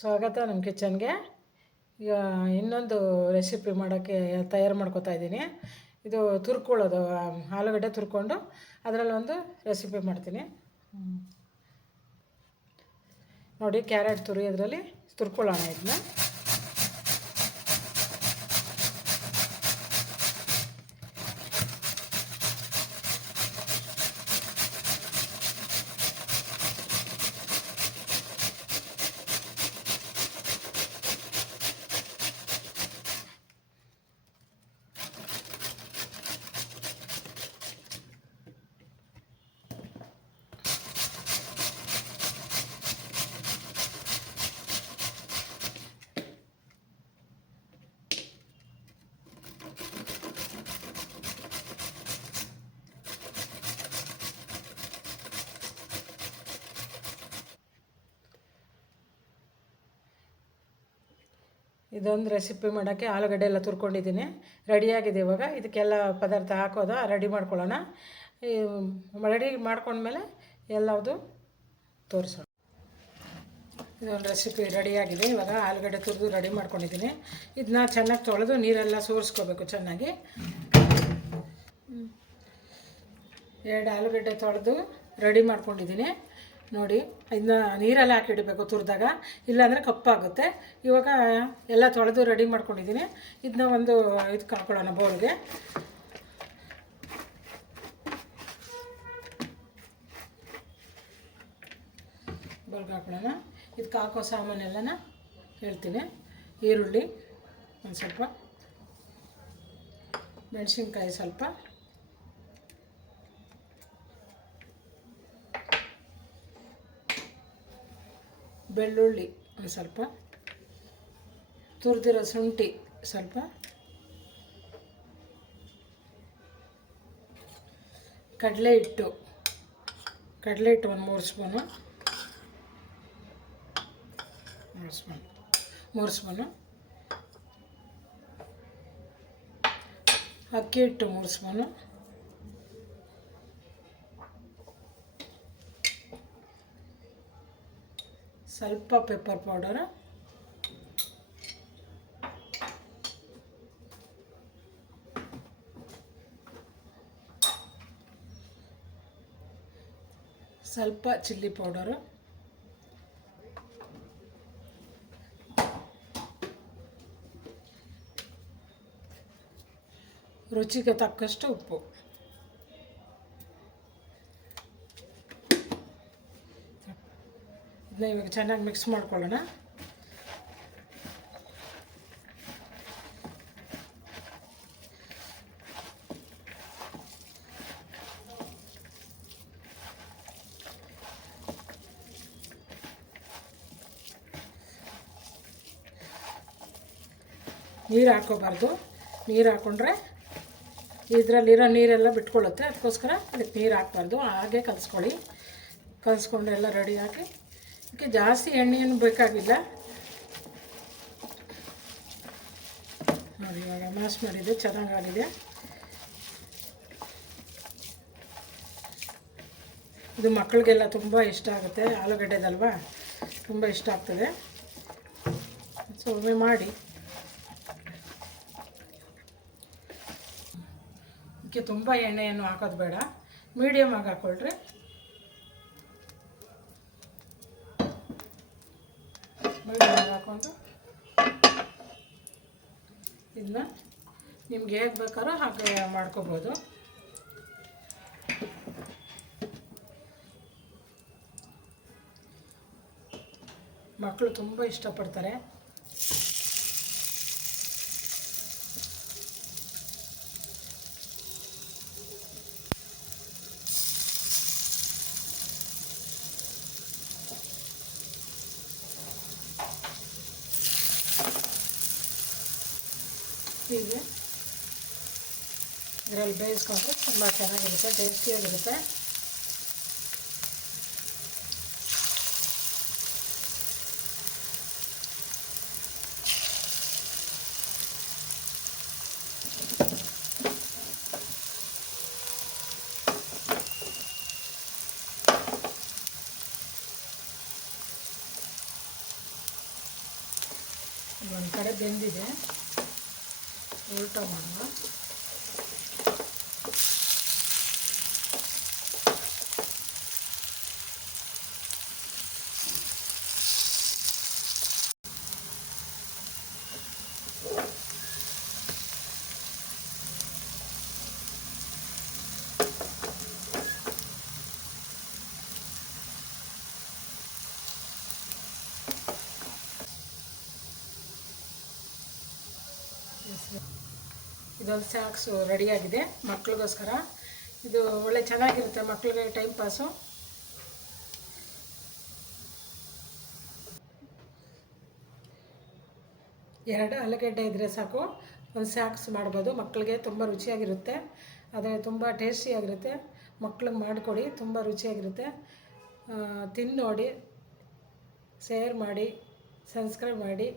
ಸ್ವಾಗತ ನಮ್ಮ ಕಿಚನ್ಗೆ. ಈಗ ಇನ್ನೊಂದು ರೆಸಿಪಿ ಮಾಡೋಕ್ಕೆ ತಯಾರು ಮಾಡ್ಕೊತಾ ಇದ್ದೀನಿ. ಇದು ತುರ್ಕೊಳ್ಳೋದು, ಆಲೂಗಡ್ಡೆ ತುರ್ಕೊಂಡು ಅದರಲ್ಲೊಂದು ರೆಸಿಪಿ ಮಾಡ್ತೀನಿ. ನೋಡಿ, ಕ್ಯಾರೆಟ್ ತುರಿಯೋದ್ರಲ್ಲಿ ತುರ್ಕೊಳ್ಳೋಣ ಇದನ್ನ. ಇದೊಂದು ರೆಸಿಪಿ ಮಾಡೋಕ್ಕೆ ಆಲೂಗಡ್ಡೆ ಎಲ್ಲ ತುರ್ಕೊಂಡಿದ್ದೀನಿ, ರೆಡಿಯಾಗಿದೆ. ಇವಾಗ ಇದಕ್ಕೆಲ್ಲ ಪದಾರ್ಥ ಹಾಕೋದು ರೆಡಿ ಮಾಡ್ಕೊಳ್ಳೋಣ. ರೆಡಿ ಮಾಡ್ಕೊಂಡ್ಮೇಲೆ ಎಲ್ಲವುದು ತೋರಿಸೋಣ. ಇದೊಂದು ರೆಸಿಪಿ ರೆಡಿಯಾಗಿದೆ. ಇವಾಗ ಆಲೂಗಡ್ಡೆ ತುರಿದು ರೆಡಿ ಮಾಡ್ಕೊಂಡಿದ್ದೀನಿ. ಇದನ್ನ ಚೆನ್ನಾಗಿ ತೊಳೆದು ನೀರೆಲ್ಲ ಸೋರಿಸ್ಕೋಬೇಕು ಚೆನ್ನಾಗಿ. 2 ಆಲೂಗಡ್ಡೆ ತೊಳೆದು ರೆಡಿ ಮಾಡ್ಕೊಂಡಿದ್ದೀನಿ. ನೋಡಿ, ಇದನ್ನ ನೀರಲ್ಲಿ ಹಾಕಿಡಬೇಕು ತುರಿದಾಗ, ಇಲ್ಲಾಂದರೆ ಕಪ್ಪಾಗುತ್ತೆ. ಇವಾಗ ಎಲ್ಲ ತೊಳೆದು ರೆಡಿ ಮಾಡ್ಕೊಂಡಿದ್ದೀನಿ. ಇದನ್ನ ಒಂದು ಇದಕ್ಕೆ ಹಾಕೊಳ್ಳೋಣ, ಬೌಲ್ಗೆ. ಹಾಕೊಳ್ಳೋಣ. ಇದಕ್ಕೆ ಹಾಕೋ ಸಾಮಾನೆಲ್ಲನ ಹೇಳ್ತೀನಿ. ಈರುಳ್ಳಿ ಒಂದು ಸ್ವಲ್ಪ, ಮೆಣಸಿನ್ಕಾಯಿ ಸ್ವಲ್ಪ, ಬೆಳ್ಳುಳ್ಳಿ ಒಂದು ಸ್ವಲ್ಪ, ತುರಿದಿರೋ ಶುಂಠಿ ಸ್ವಲ್ಪ, ಕಡಲೆ ಹಿಟ್ಟು ಒಂದು 3 ಸ್ಪೂನು, ಅಕ್ಕಿ ಹಿಟ್ಟು 3 ಸ್ಪೂನು, ಸ್ವಲ್ಪ ಪೆಪ್ಪರ್ ಪೌಡರು, ಸ್ವಲ್ಪ ಚಿಲ್ಲಿ ಪೌಡರು, ರುಚಿಗೆ ತಕ್ಕಷ್ಟು ಉಪ್ಪು. ಇದನ್ನ ಇವಾಗ ಚೆನ್ನಾಗಿ ಮಿಕ್ಸ್ ಮಾಡ್ಕೊಳ್ಳೋಣ. ನೀರು ಹಾಕ್ಕೋಬಾರ್ದು. ನೀರು ಹಾಕ್ಕೊಂಡ್ರೆ ಇದರಲ್ಲಿರೋ ನೀರೆಲ್ಲ ಬಿಟ್ಕೊಳ್ಳುತ್ತೆ. ಅದಕ್ಕೋಸ್ಕರ ಅದಕ್ಕೆ ನೀರು ಹಾಕ್ಬಾರ್ದು. ಹಾಗೆ ಕಲಿಸ್ಕೊಂಡು ಎಲ್ಲ ರೆಡಿ ಹಾಕಿ. ಇದಕ್ಕೆ ಜಾಸ್ತಿ ಎಣ್ಣೆಯನ್ನು ಬೇಕಾಗಿಲ್ಲ. ನೋಡಿ, ಇವಾಗ ಮ್ಯಾಶ್ ಮಾಡಿದೆ, ಚೆನ್ನಾಗಾಗಿದೆ. ಇದು ಮಕ್ಕಳಿಗೆಲ್ಲ ತುಂಬ ಇಷ್ಟ ಆಗುತ್ತೆ. ಆಲೂಗಡ್ಡೆದಲ್ವಾ, ತುಂಬ ಇಷ್ಟ ಆಗ್ತದೆ. ಸೊ ಒಮ್ಮೆ ಮಾಡಿ. ಇದಕ್ಕೆ ತುಂಬ ಎಣ್ಣೆಯನ್ನು ಹಾಕೋದು ಬೇಡ, ಮೀಡಿಯಮ್ ಆಗಿ ಹಾಕ್ಕೊಳ್ರಿ. ಮೀಡಿಯಮ್ ಹಾಕ್ಕೊಂಡು ಇದನ್ನ ನಿಮ್ಗೆ ಹೇಗೆ ಬೇಕಾದ್ರೂ ಹಾಗೆ ಮಾಡ್ಕೋಬೋದು. ಮಕ್ಕಳು ತುಂಬ ಇಷ್ಟಪಡ್ತಾರೆ. ಹೀಗೆ ಇದರಲ್ಲಿ ಬೇಯಿಸ್ಕೊಂಡ್ರೆ ತುಂಬ ಚೆನ್ನಾಗಿರುತ್ತೆ, ಟೇಸ್ಟಿಯಾಗಿರುತ್ತೆ. ಒಂದು ಕಡೆ ಬೆಂದಿದೆ, ಉಲ್ಟಾ ಮಾಡುವ. ಇದೊಂದು ಸ್ನ್ಯಾಕ್ಸು ರೆಡಿಯಾಗಿದೆ ಮಕ್ಳಿಗೋಸ್ಕರ. ಇದು ಒಳ್ಳೆ ಚೆನ್ನಾಗಿರುತ್ತೆ ಮಕ್ಳಿಗೆ ಟೈಮ್ ಪಾಸು. ಎರಡು ಆಲೂಗಡ್ಡೆ ಇದ್ದರೆ ಸಾಕು, ಒಂದು ಸ್ನ್ಯಾಕ್ಸ್ ಮಾಡ್ಬೋದು. ಮಕ್ಕಳಿಗೆ ತುಂಬ ರುಚಿಯಾಗಿರುತ್ತೆ, ಆದರೆ ತುಂಬ ಟೇಸ್ಟಿಯಾಗಿರುತ್ತೆ. ಮಕ್ಳಿಗೆ ಮಾಡಿಕೊಡಿ, ತುಂಬ ರುಚಿಯಾಗಿರುತ್ತೆ. ತಿಂದು ನೋಡಿ, ಶೇರ್ ಮಾಡಿ, ಸಬ್ಸ್ಕ್ರೈಬ್ ಮಾಡಿ.